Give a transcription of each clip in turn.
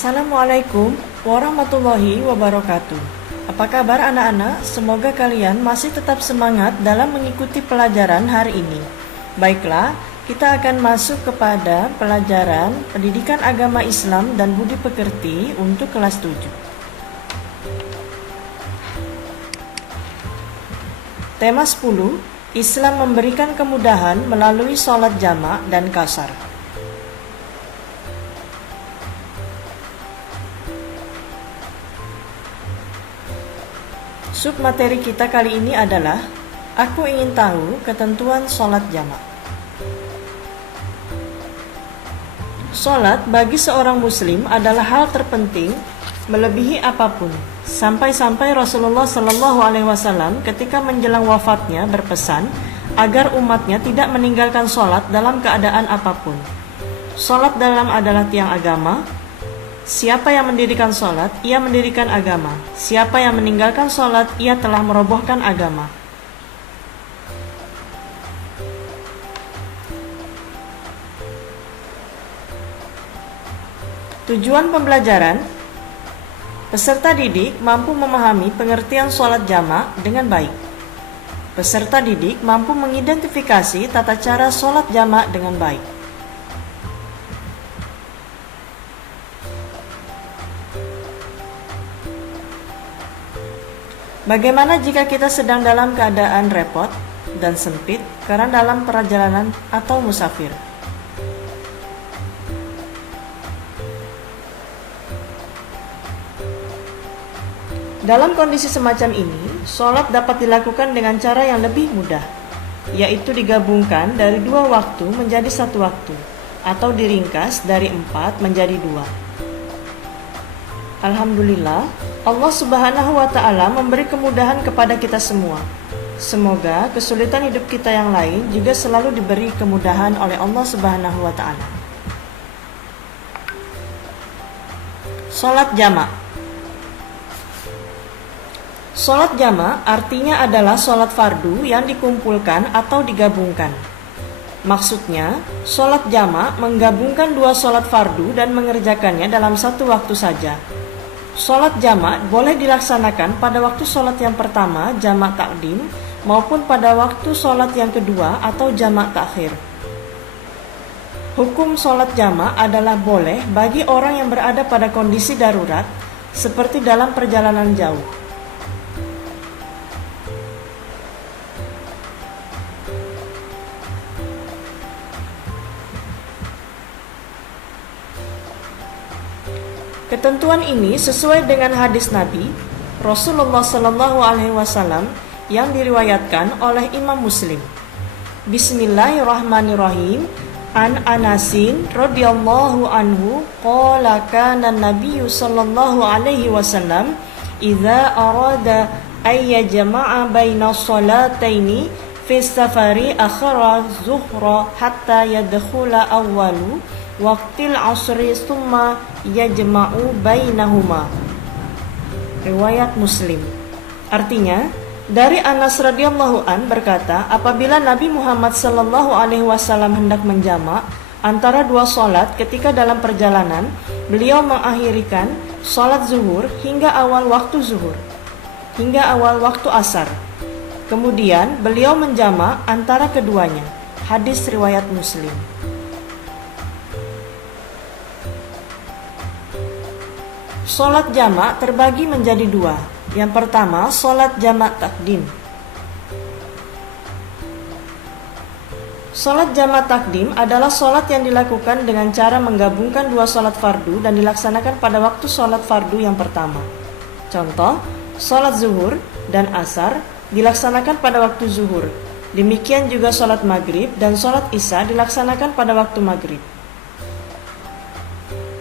Assalamualaikum warahmatullahi wabarakatuh. Apa kabar anak-anak? Semoga kalian masih tetap semangat dalam mengikuti pelajaran hari ini. Baiklah, kita akan masuk kepada pelajaran Pendidikan Agama Islam dan Budi Pekerti untuk kelas 7. Tema 10, Islam memberikan kemudahan melalui sholat jamak dan qasar. Submateri kita kali ini adalah aku ingin tahu ketentuan sholat jamak. Sholat bagi seorang muslim adalah hal terpenting melebihi apapun. Sampai-sampai Rasulullah SAW ketika menjelang wafatnya berpesan agar umatnya tidak meninggalkan sholat dalam keadaan apapun. Sholat dalam adalah tiang agama. Siapa yang mendirikan sholat, ia mendirikan agama. Siapa yang meninggalkan sholat, ia telah merobohkan agama. Tujuan pembelajaran, peserta didik mampu memahami pengertian sholat jamak dengan baik. Peserta didik mampu mengidentifikasi tata cara sholat jamak dengan baik. Bagaimana jika kita sedang dalam keadaan repot dan sempit karena dalam perjalanan atau musafir? Dalam kondisi semacam ini, sholat dapat dilakukan dengan cara yang lebih mudah, yaitu digabungkan dari 2 waktu menjadi 1 waktu, atau diringkas dari 4 menjadi 2. Alhamdulillah, Allah Subhanahu wa Ta'ala memberi kemudahan kepada kita semua. Semoga kesulitan hidup kita yang lain juga selalu diberi kemudahan oleh Allah Subhanahu wa Ta'ala. Sholat jamak. Sholat jamak artinya adalah sholat fardu yang dikumpulkan atau digabungkan. Maksudnya, sholat jamak menggabungkan 2 sholat fardu dan mengerjakannya dalam 1 waktu saja. Sholat jamak boleh dilaksanakan pada waktu sholat yang pertama, jamak takdim, maupun pada waktu sholat yang kedua atau jamak takhir. Hukum sholat jamak adalah boleh bagi orang yang berada pada kondisi darurat, seperti dalam perjalanan jauh. Ketentuan ini sesuai dengan hadis Nabi Rasulullah SAW yang diriwayatkan oleh Imam Muslim. Bismillahirrahmanirrahim. An Anasin radhiyallahu anhu qala kana Nabiyyu sallallahu alaihi wasallam idza arada ay yajma'a baina sholataini fi safari akhara zuhra hatta yadkhula awwalu waqtil asri summa yajma'u bainahuma. Riwayat Muslim. Artinya, dari Anas radhiyallahu an berkata, apabila Nabi Muhammad sallallahu alaihi wasallam hendak menjamak antara 2 salat ketika dalam perjalanan, beliau mengakhirkan salat zuhur hingga awal waktu zuhur, hingga awal waktu asar. Kemudian beliau menjamak antara keduanya. Hadis riwayat Muslim. Sholat jamak terbagi menjadi 2. Yang pertama, sholat jamak takdim. Sholat jamak takdim adalah sholat yang dilakukan dengan cara menggabungkan 2 sholat fardu dan dilaksanakan pada waktu sholat fardu yang pertama. Contoh, sholat zuhur dan asar dilaksanakan pada waktu zuhur. Demikian juga sholat maghrib dan sholat isya dilaksanakan pada waktu maghrib.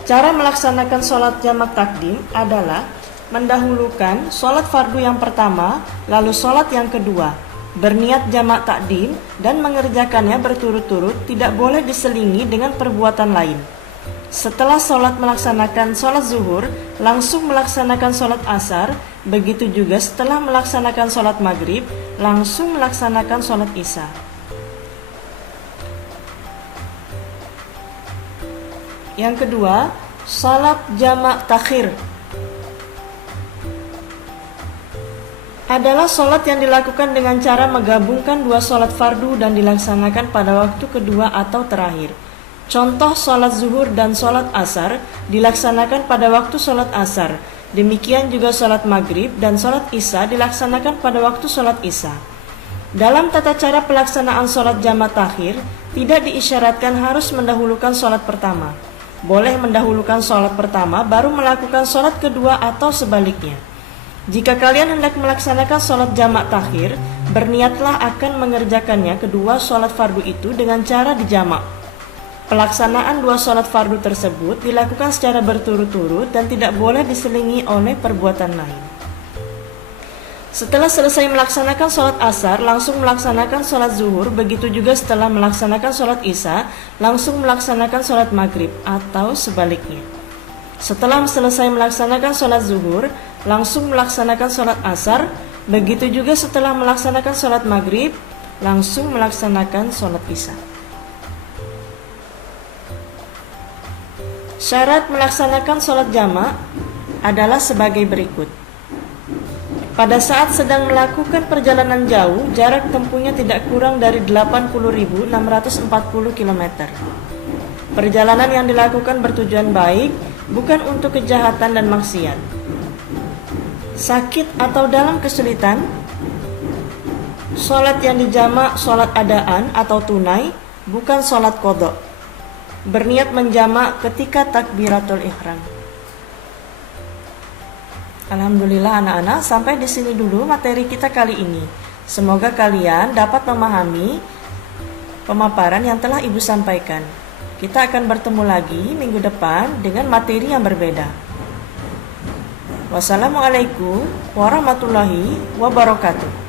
Cara melaksanakan sholat jamak takdim adalah mendahulukan sholat fardu yang pertama, lalu sholat yang kedua. Berniat jamak takdim dan mengerjakannya berturut-turut, tidak boleh diselingi dengan perbuatan lain. Setelah sholat melaksanakan sholat zuhur, langsung melaksanakan sholat asar. Begitu juga setelah melaksanakan sholat maghrib, langsung melaksanakan sholat isya. Yang kedua, Salat jamak takhir adalah salat yang dilakukan dengan cara menggabungkan dua salat fardu dan dilaksanakan pada waktu kedua atau terakhir. Contoh salat zuhur dan salat asar dilaksanakan pada waktu salat asar. Demikian juga salat maghrib dan salat isya dilaksanakan pada waktu salat isya. Dalam tata cara pelaksanaan salat jamak takhir, tidak diisyaratkan harus mendahulukan salat pertama. Boleh mendahulukan salat pertama baru melakukan salat kedua atau sebaliknya. Jika kalian hendak melaksanakan salat jamak takhir, berniatlah akan mengerjakannya kedua salat fardu itu dengan cara dijamak. Pelaksanaan dua salat fardu tersebut dilakukan secara berturut-turut dan tidak boleh diselingi oleh perbuatan lain. Setelah selesai melaksanakan salat asar, langsung melaksanakan salat zuhur, begitu juga setelah melaksanakan salat isya, langsung melaksanakan salat maghrib atau sebaliknya. Setelah selesai melaksanakan salat zuhur, langsung melaksanakan salat asar, begitu juga setelah melaksanakan salat maghrib, langsung melaksanakan salat isya. Syarat melaksanakan salat jamak adalah sebagai berikut. Pada saat sedang melakukan perjalanan jauh, jarak tempuhnya tidak kurang dari 80.640 km. Perjalanan yang dilakukan bertujuan baik, bukan untuk kejahatan dan maksiat. Sakit atau dalam kesulitan, salat yang dijamak salat adaan atau tunai, bukan salat qadha. Berniat menjamak ketika takbiratul ihram. Alhamdulillah anak-anak, sampai di sini dulu materi kita kali ini. Semoga kalian dapat memahami pemaparan yang telah Ibu sampaikan. Kita akan bertemu lagi minggu depan dengan materi yang berbeda. Wassalamualaikum warahmatullahi wabarakatuh.